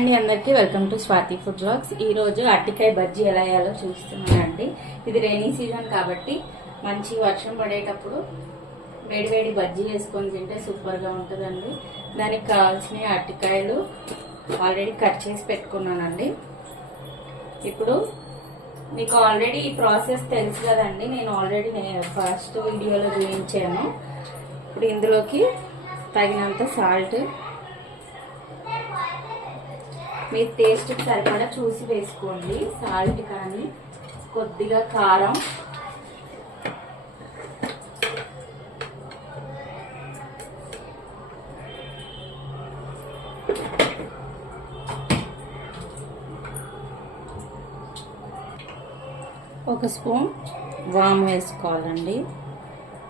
అండి అందరికీ welcome to Swathi food blogs. ఈ రోజు అరటికాయ బజ్జీ ఎలా వేయాలో చూస్తున్నానండి. ఇది రైనీ సీజన్ కాబట్టి మంచి వర్షం పడేటప్పుడు వేడివేడి బజ్జీ వేసుకొని తింటే సూపర్గా ఉంటుందండి. దానికి కావాల్సిన అరటికాయలు ఆల్రెడీ కట్ చేసి పెట్టుకున్నానండి. ఇప్పుడు మీకు ఆల్రెడీ ఈ ప్రాసెస్ తెలుసు కదండి, నేను ఆల్రెడీ ఫస్ట్ వీడియోలో చూపించాను. ఇప్పుడు ఇందులోకి తగినంత సాల్ట్, మీ టేస్ట్కి సరిపడా చూసి వేసుకోండి. సాల్ట్ కానీ కొద్దిగా కారం, ఒక స్పూన్ వామ్ వేసుకోవాలండి.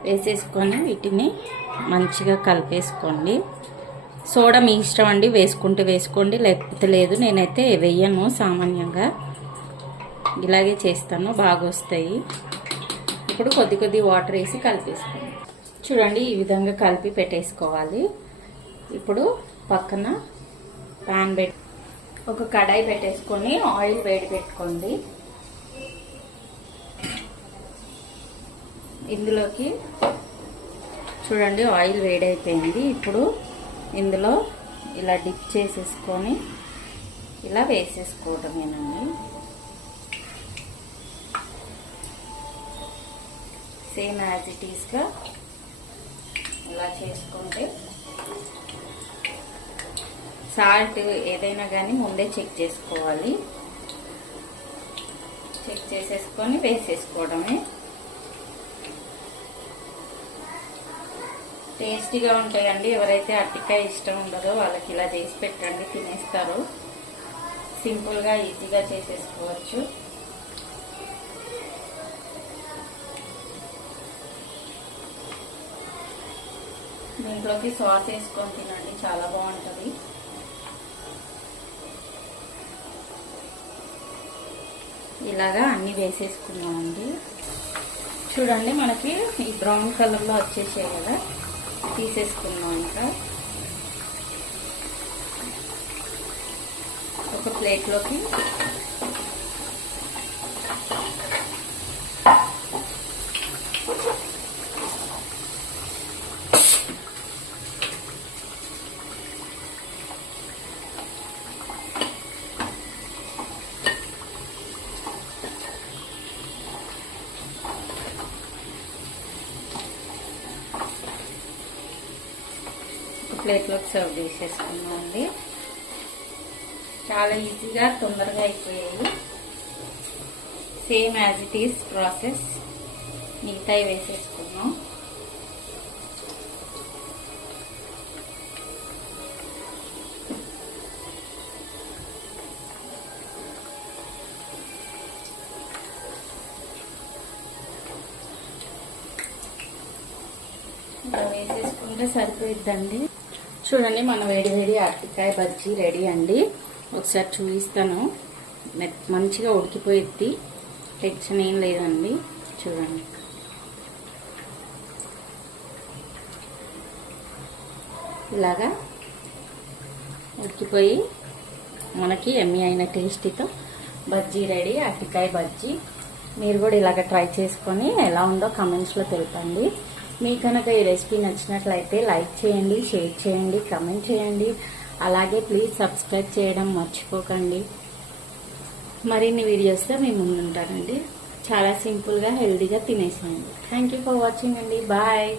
వేసేసుకొని వీటిని మంచిగా కలిపేసుకోండి. సోడా మీ ఇష్టం అండి, వేసుకుంటే వేసుకోండి లేకపోతే లేదు. నేనైతే వేయను, సామాన్యంగా ఇలాగే చేస్తాను, బాగా వస్తాయి. ఇప్పుడు కొద్ది కొద్ది వాటర్ వేసి కలిపేసుకోండి. చూడండి, ఈ విధంగా కలిపి పెట్టేసుకోవాలి. ఇప్పుడు పక్కన ప్యాన్ ఒక కడాయి పెట్టేసుకొని ఆయిల్ వేడి పెట్టుకోండి. ఇందులోకి చూడండి ఆయిల్ వేడైపోయింది. ఇప్పుడు ఇందులో ఇలా డిప్ చేసేసుకొని ఇలా వేసేసుకోవటమేనండి. సేమ్ యాజ్ ఇట్ ఈస్గా ఇలా చేసుకుంటే, సాల్ట్ ఏదైనా కానీ ముందే చెక్ చేసుకోవాలి. చెక్ చేసేసుకొని వేసేసుకోవడమే. టేస్టీగా ఉంటాయండి. ఎవరైతే అరటికాయ ఇష్టం ఉండదో వాళ్ళకి ఇలా చేసి పెట్టండి, తినేస్తారు. సింపుల్గా ఈజీగా చేసేసుకోవచ్చు. దీంట్లోకి సాస్ వేసుకొని తినండి, చాలా బాగుంటుంది. ఇలాగా అన్ని వేసేసుకున్నామండి. చూడండి, మనకి ఈ బ్రౌన్ కలర్లో వచ్చేసాయి కదా, తీసేసుకున్నాం. ఇంకా ఒక ప్లేట్లోకి ప్లేట్లోకి సర్వ్ చేసేసుకున్నాం అండి. చాలా ఈజీగా తొందరగా అయిపోయాయి. Same as it is process. మిగతాయి వేసేసుకున్నాం. ఇలా వేసేసుకుంటే సరిపోయిద్దండి. చూడండి, మన వేడి వేడి అరటికాయ బజ్జీ రెడీ అండి. ఒకసారి చూపిస్తాను. మంచిగా ఉడికిపోయిద్ది, టెన్షన్ ఏం లేదండి. చూడండి, ఇలాగా ఉడికిపోయి మనకి ఎమ్మి అయిన టేస్టీతో బజ్జీ రెడీ, అరటికాయ బజ్జీ. మీరు కూడా ఇలాగ ట్రై చేసుకొని ఎలా ఉందో కామెంట్స్లో తెలపండి. మీకు కనుక ఈ రెసిపీ నచ్చినట్లయితే లైక్ చేయండి, షేర్ చేయండి, కామెంట్ చేయండి. అలాగే ప్లీజ్ సబ్స్క్రైబ్ చేయడం మర్చిపోకండి. మరిన్ని వీడియోస్తో మేము ముందుంటానండి. చాలా సింపుల్గా హెల్తీగా తినేసేయండి. థ్యాంక్ యూ ఫర్ వాచింగ్ అండి. బాయ్.